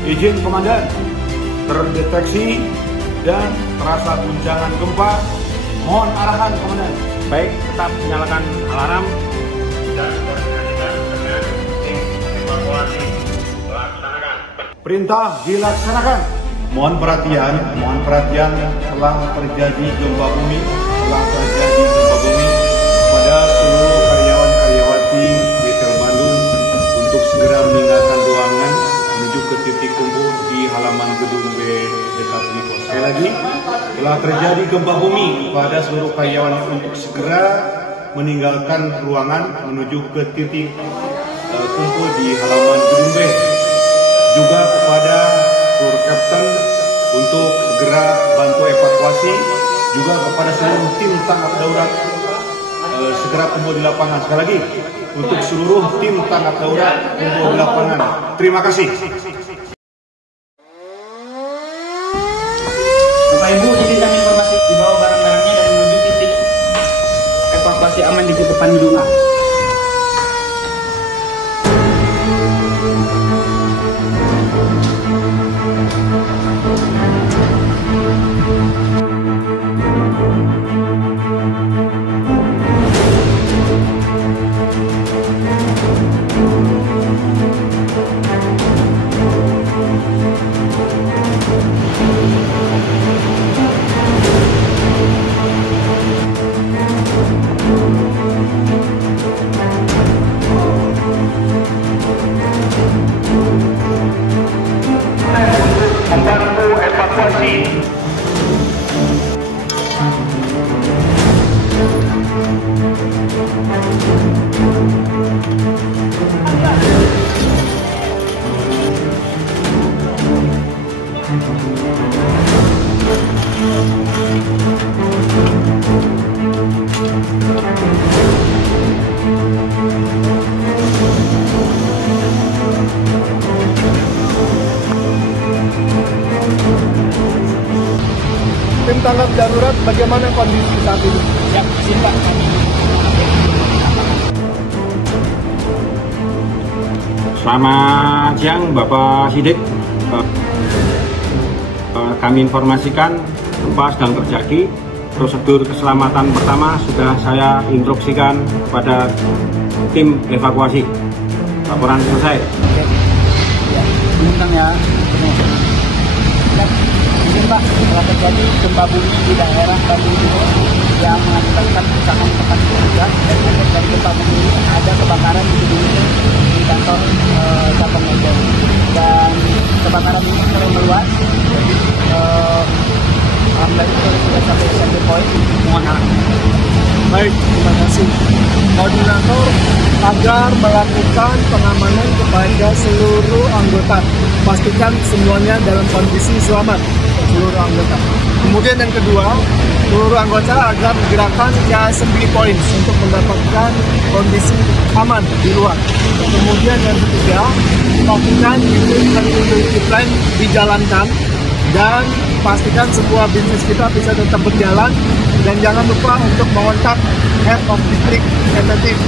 Izin Komandan, terdeteksi dan terasa guncangan gempa. Mohon arahan Komandan. Baik, tetap nyalakan alarm Dan koordinasikan dengan tim evakuasi. Laksanakan. Perintah dilaksanakan. Mohon perhatian telah terjadi gempa bumi, pada seluruh karyawan-karyawati Retail Bandung untuk segera meninggalkan ruangan menuju ke titik kumpul di halaman gedung B dekat Wiko. Sekali lagi, telah terjadi gempa bumi pada seluruh karyawan untuk segera meninggalkan ruangan menuju ke titik kumpul di halaman gedung B. Juga kepada seluruh kapten untuk segera bantu evakuasi, juga kepada seluruh tim tanggap darurat segera kumpul di lapangan. Sekali lagi, untuk seluruh tim tanggap darurat kumpul di lapangan. Terima kasih. Bapak Ibu, izin kami informasi dibawa barang-barangnya dan menuju titik evakuasi aman di Kukupan Gedung A. Membantu evakuasi. Tim tanggap darurat, bagaimana kondisi saat ini? Siap, Pak. Selamat siang Bapak Sidik. Kami informasikan gempa sedang terjadi. Prosedur keselamatan pertama sudah saya instruksikan kepada tim evakuasi. Laporan selesai. Oke. Ya, bintang ya. Izin Pak, telah terjadi gempa bumi di daerah Bandung Timur yang mengakibatkan kerusakan tempat kerja, dan efek dari gempa bumi ini ada kebakaran di gedung ini di kantor cabang Medan, dan kebakaran ini terus meluas. Jadi alhamdulillah itu sudah sampai center point. Mohon maaf. Baik, terima kasih. Koordinator agar melakukan pengamanan kepada seluruh anggota. Pastikan semuanya dalam kondisi selamat, seluruh anggota. Kemudian yang kedua, seluruh anggota agar digerakkan ke assembly points untuk mendapatkan kondisi aman di luar. Kemudian yang ketiga, pastikan unit continuity plan dijalankan dan pastikan semua bisnis kita bisa tetap berjalan, dan jangan lupa untuk mengontak Head of District Executive.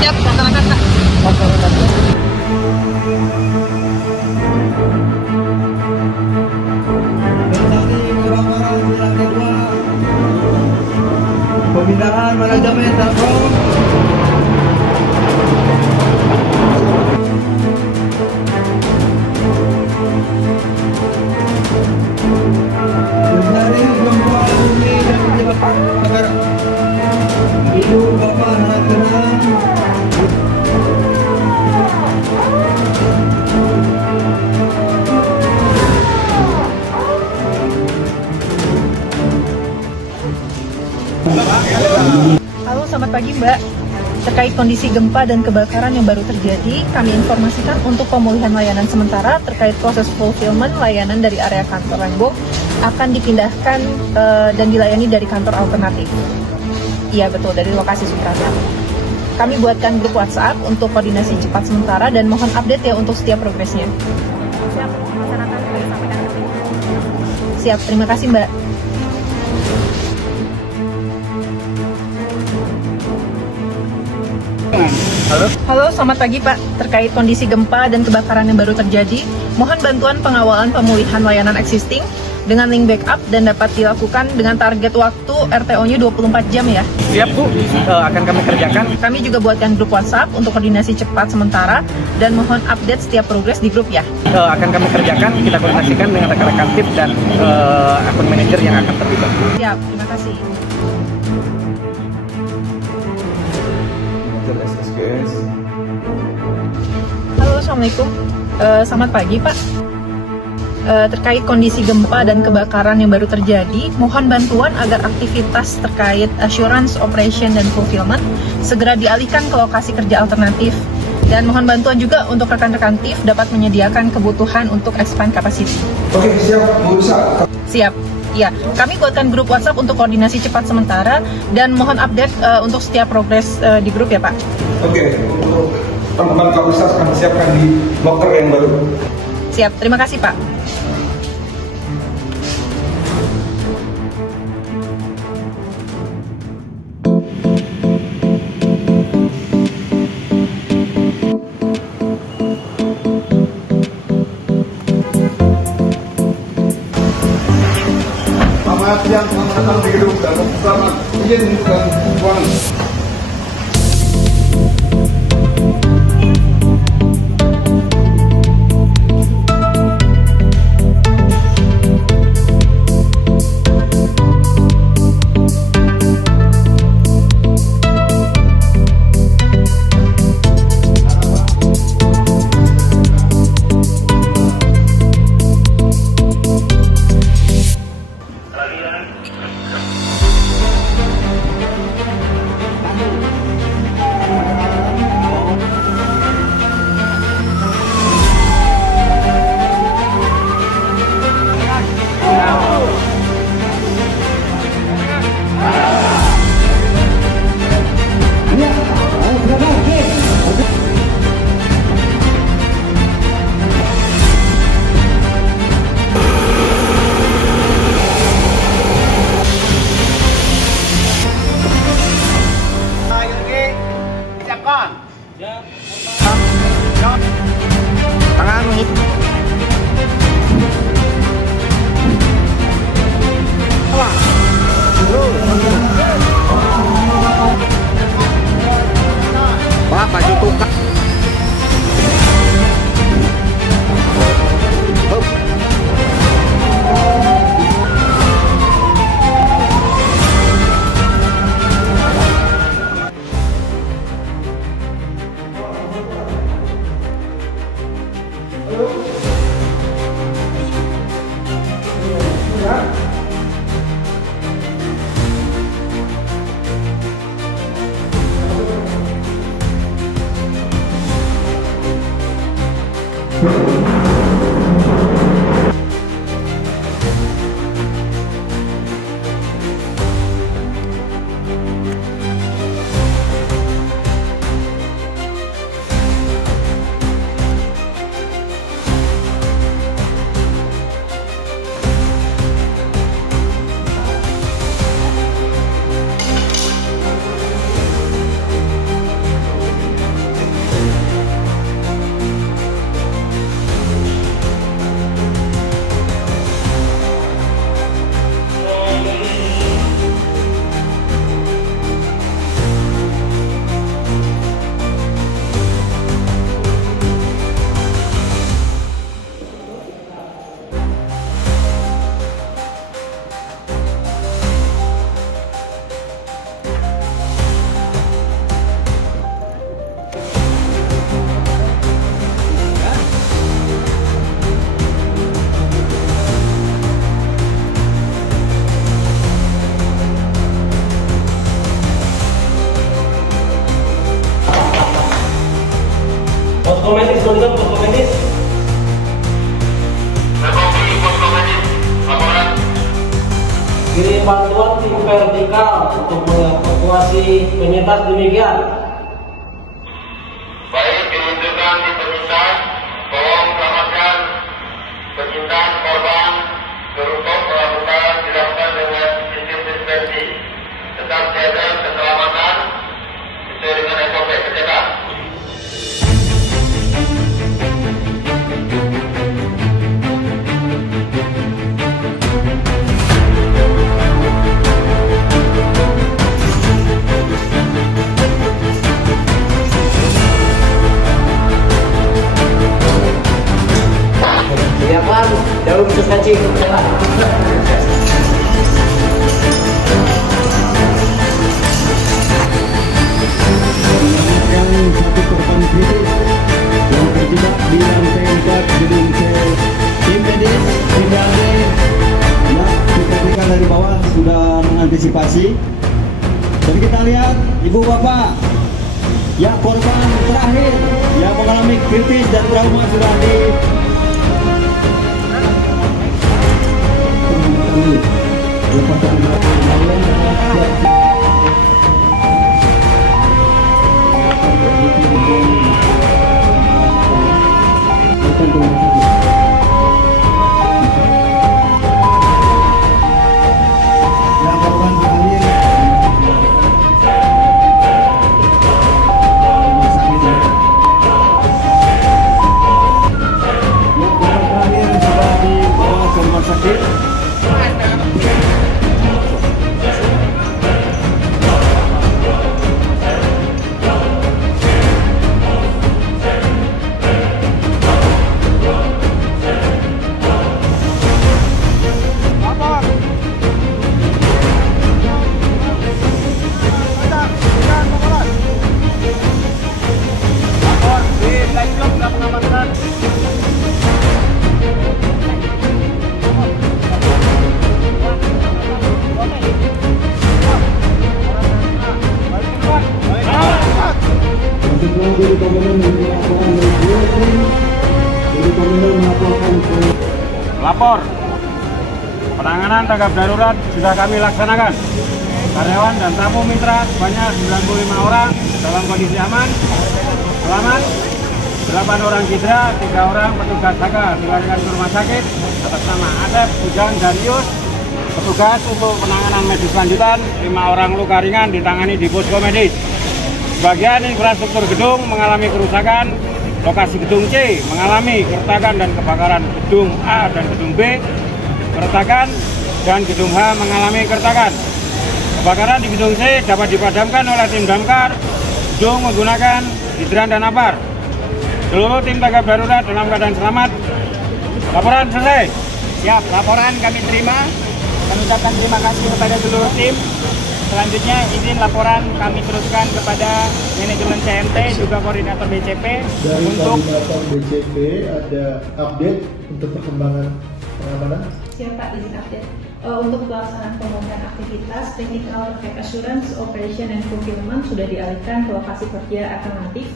Siap, laksanakan Kak. Pemindahan manajemen telepon. Dari gempa bumi dan menyebabkan kebakaran. Ibu bapak harap tenang. Halo, selamat pagi Mbak. Terkait kondisi gempa dan kebakaran yang baru terjadi, kami informasikan untuk pemulihan layanan sementara terkait proses fulfillment layanan dari area kantor Rainbow akan dipindahkan dan dilayani dari kantor alternatif. Iya betul, dari lokasi Suprasar. Kami buatkan grup WhatsApp untuk koordinasi cepat sementara dan mohon update ya untuk setiap progresnya. Siap, masyarakat sudah sampaikan. Siap, terima kasih Mbak. Halo, selamat pagi Pak. Terkait kondisi gempa dan kebakaran yang baru terjadi, Mohon bantuan pengawalan pemulihan layanan existing dengan link backup dan dapat dilakukan dengan target waktu RTO-nya 24 jam ya. Siap Bu, akan kami kerjakan. Kami juga buatkan grup WhatsApp untuk koordinasi cepat sementara dan mohon update setiap progres di grup ya. Akan kami kerjakan, kita koordinasikan dengan rekan-rekan tim dan akun manajer yang akan terlibat. Siap, terima kasih. Halo, Assalamualaikum. Selamat pagi Pak. Terkait kondisi gempa dan kebakaran yang baru terjadi, mohon bantuan agar aktivitas terkait assurance, operation, dan fulfillment segera dialihkan ke lokasi kerja alternatif. Dan mohon bantuan juga untuk rekan-rekan TIF dapat menyediakan kebutuhan untuk expand capacity. Oke, siap, Bu Risa. Siap. Ya, kami buatkan grup WhatsApp untuk koordinasi cepat sementara dan mohon update untuk setiap progres di grup ya Pak. Oke, untuk teman-teman Kak Ustaz kami siapkan di loker yang baru. Siap, terima kasih Pak. Selamat siang, selamat datang di gedung dan selamat izin dan ruangan. Tangan Pak, baju tukang. Poskomenis, dong, poskomenis. Kirim bantuan tim vertikal untuk mengevakuasi penyintas demikian. Baik, diluncurkan di penyintas, tolong selamatkan penyintas korban terluka pelabuhan dilakukan dengan sistem dispensi. Tetap jaga keselamatan sesuai dengan SOP kesehatan. Jarum suspensi. Satu korban kritis yang terjebak di lantai 4 gedung C. Tim medis, tim BAD, ya, kita dari bawah sudah mengantisipasi. Dan kita lihat ibu bapak, ya korban terakhir yang mengalami kritis dan trauma sudah di lepaskan Lapor, penanganan tanggap darurat sudah kami laksanakan. Karyawan dan tamu mitra sebanyak 95 orang dalam kondisi aman, selamat. 8 orang cedera, 3 orang petugas jaga dilarikan ke rumah sakit atas nama Asep, Ujang, dan Yus. Petugas untuk penanganan medis lanjutan, 5 orang luka ringan ditangani di posko medis. Sebagian infrastruktur gedung mengalami kerusakan. Lokasi gedung C mengalami keretakan dan kebakaran. Gedung A dan gedung B keretakan dan gedung H mengalami keretakan. Kebakaran di gedung C dapat dipadamkan oleh tim damkar. Gedung menggunakan hidran dan apar. Seluruh tim tanggap darurat dalam keadaan selamat. Laporan selesai. Siap, laporan kami terima. Kami ucapkan terima kasih kepada seluruh tim. Selanjutnya izin laporan kami teruskan kepada manajemen CMT juga koordinator BCP. Dari untuk koordinator BCP ada update untuk perkembangan pengamanan. Siap Pak, izin update. Untuk pelaksanaan pemulihan aktivitas Technical Traffic Assurance, Operation and Fulfillment sudah dialihkan ke lokasi kerja alternatif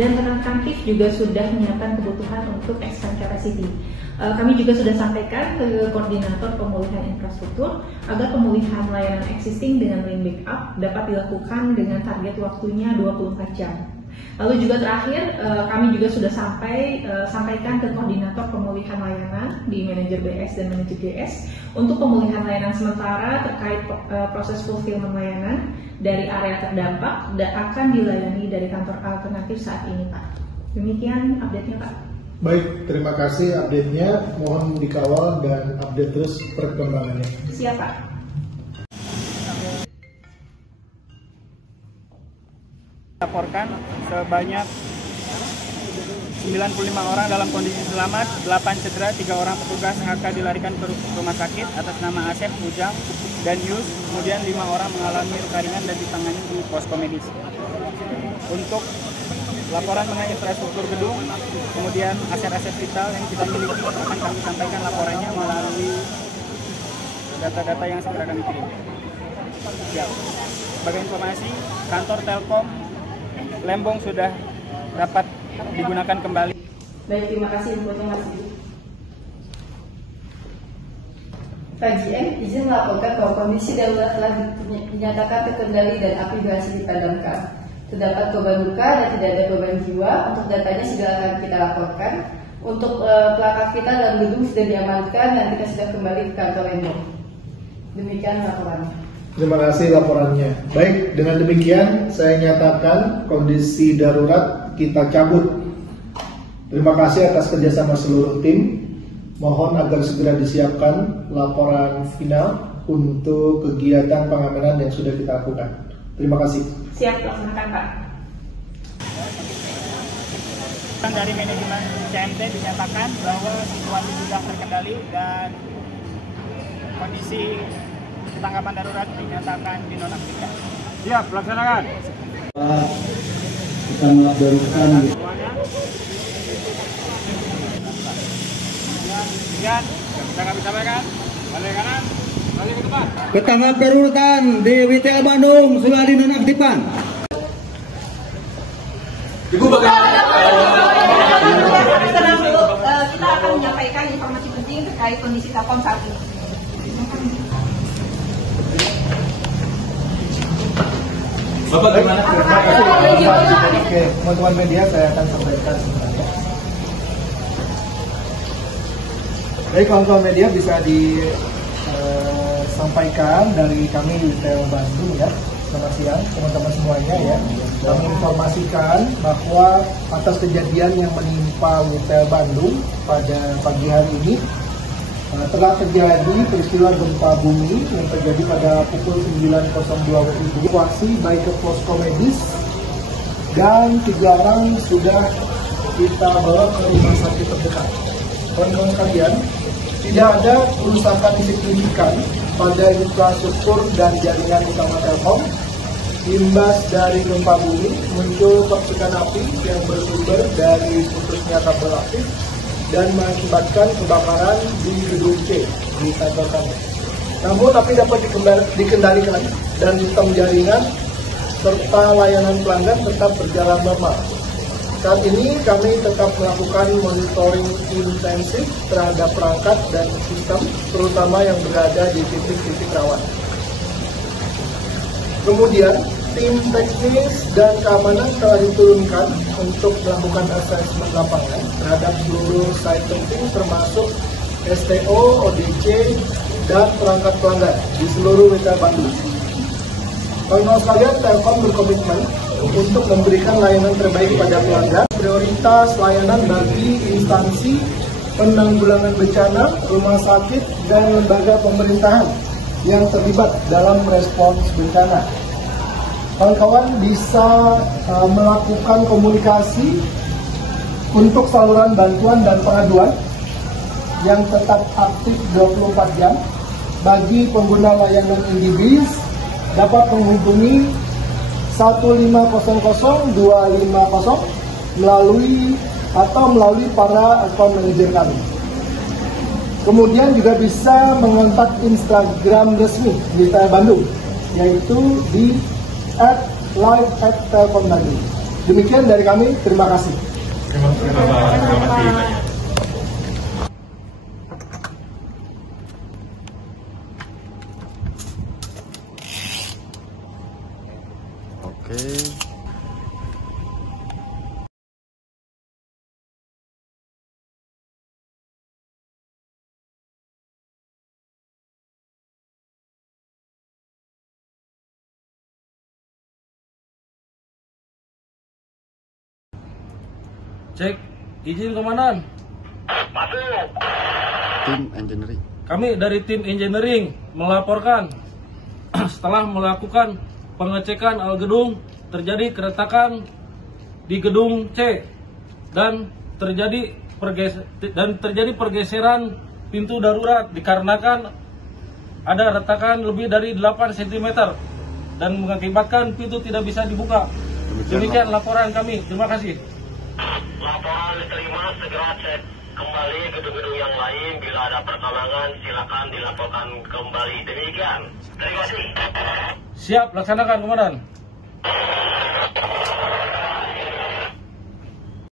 dan alternatif juga sudah menyiapkan kebutuhan untuk extend capacity. Kami juga sudah sampaikan ke koordinator pemulihan infrastruktur agar pemulihan layanan existing dengan lean backup dapat dilakukan dengan target waktunya 24 jam. Lalu juga terakhir, kami juga sudah sampaikan ke koordinator pemulihan layanan di manajer BS dan manajer GS untuk pemulihan layanan sementara terkait proses fulfillment layanan dari area terdampak dan akan dilayani dari kantor alternatif saat ini Pak. Demikian update-nya Pak. Baik, terima kasih update-nya. Mohon dikawal dan update terus perkembangannya. Siap Pak. laporkan sebanyak 95 orang dalam kondisi selamat, 8 cedera, 3 orang petugas HK dilarikan ke rumah sakit atas nama Asep, Ujang, dan Yus. Kemudian 5 orang mengalami luka ringan dan ditangani di posko medis. Untuk laporan mengenai infrastruktur gedung, kemudian aset-aset vital yang kita miliki akan kami sampaikan laporannya melalui data-data yang segera kami kirim. Ya. Sebagai informasi, kantor Telkom Lembong sudah dapat digunakan kembali. Baik, terima kasih infonya Mas Ibu. Pak GM, izin melaporkan bahwa kondisi darurat telah dinyatakan terkendali dan api berhasil dipadamkan. Terdapat korban luka dan tidak ada korban jiwa. Untuk datanya silakan kita laporkan. Untuk pelakar kita dalam gedung sudah diamankan dan kita sudah kembali ke kantor Lembong. Demikian laporannya. Terima kasih laporannya. Baik, dengan demikian saya nyatakan kondisi darurat kita cabut. Terima kasih atas kerjasama seluruh tim. Mohon agar segera disiapkan laporan final untuk kegiatan pengamanan yang sudah kita lakukan. Terima kasih. Siap, laksanakan Pak. Dari manajemen CMT dinyatakan bahwa situasi sudah terkendali dan kondisi tanggapan darurat dinyatakan dinonaktifkan. Siap, laksanakan. Kita melaporkan. Kemudian, bisa kami sampaikan, balik kanan, balik ke depan. Ketanggap darurat di WTL Bandung sudah dinonaktifkan. Ibu bagaimana? Tenang dulu, kita akan menyampaikan informasi penting terkait kondisi Telkom saat ini. Bapak gimana? Oke, teman-teman media saya akan sampaikan sebenarnya. Jadi kawan-kawan media bisa disampaikan dari kami WTL Bandung ya. Selamat siang teman-teman semuanya ya. Kami informasikan bahwa atas kejadian yang menimpa WTL Bandung pada pagi hari ini telah terjadi peristiwa gempa bumi yang terjadi pada pukul 9.02 WIB. Evakuasi baik ke posko medis dan 3 orang sudah kita bawa ke rumah sakit terdekat. Kawan-kawan sekalian, tidak ada kerusakan signifikan pada infrastruktur dan jaringan utama Telkom. Imbas dari gempa bumi muncul percikan api yang bersumber dari putusnya kabel aktif dan mengakibatkan kebakaran di gedung C di kantor kami. Namun api dapat dikendalikan dan sistem jaringan serta layanan pelanggan tetap berjalan normal. Saat ini kami tetap melakukan monitoring intensif terhadap perangkat dan sistem, terutama yang berada di titik-titik rawan. Kemudian, tim teknis dan keamanan telah diturunkan untuk melakukan asesmen lapangan terhadap seluruh site penting termasuk STO, ODC, dan perangkat pelanggan di seluruh WTL Bandung. Kawan-kawan sekalian, Telkom berkomitmen untuk memberikan layanan terbaik kepada pelanggan, prioritas layanan bagi instansi penanggulangan bencana, rumah sakit, dan lembaga pemerintahan yang terlibat dalam respons bencana. Kawan-kawan bisa melakukan komunikasi untuk saluran bantuan dan pengaduan yang tetap aktif 24 jam. Bagi pengguna layanan IndiBiz dapat menghubungi 1500250 melalui para account manager kami. Kemudian juga bisa mengontak Instagram resmi di WTL Bandung, yaitu di @live@telkom_bandung. Demikian dari kami, terima kasih. Terima kasih. Oke. Cek, izin komandan. Masuk. Tim engineering. Kami dari tim engineering melaporkan setelah melakukan pengecekan gedung terjadi keretakan di gedung C dan terjadi pergeseran pintu darurat dikarenakan ada retakan lebih dari 8 cm dan mengakibatkan pintu tidak bisa dibuka. Demikian laporan kami. Terima kasih. Laporan diterima, segera cek kembali gedung-gedung yang lain. Bila ada perkembangan, silakan dilaporkan kembali. Demikian. Terima kasih. Siap, laksanakan komandan.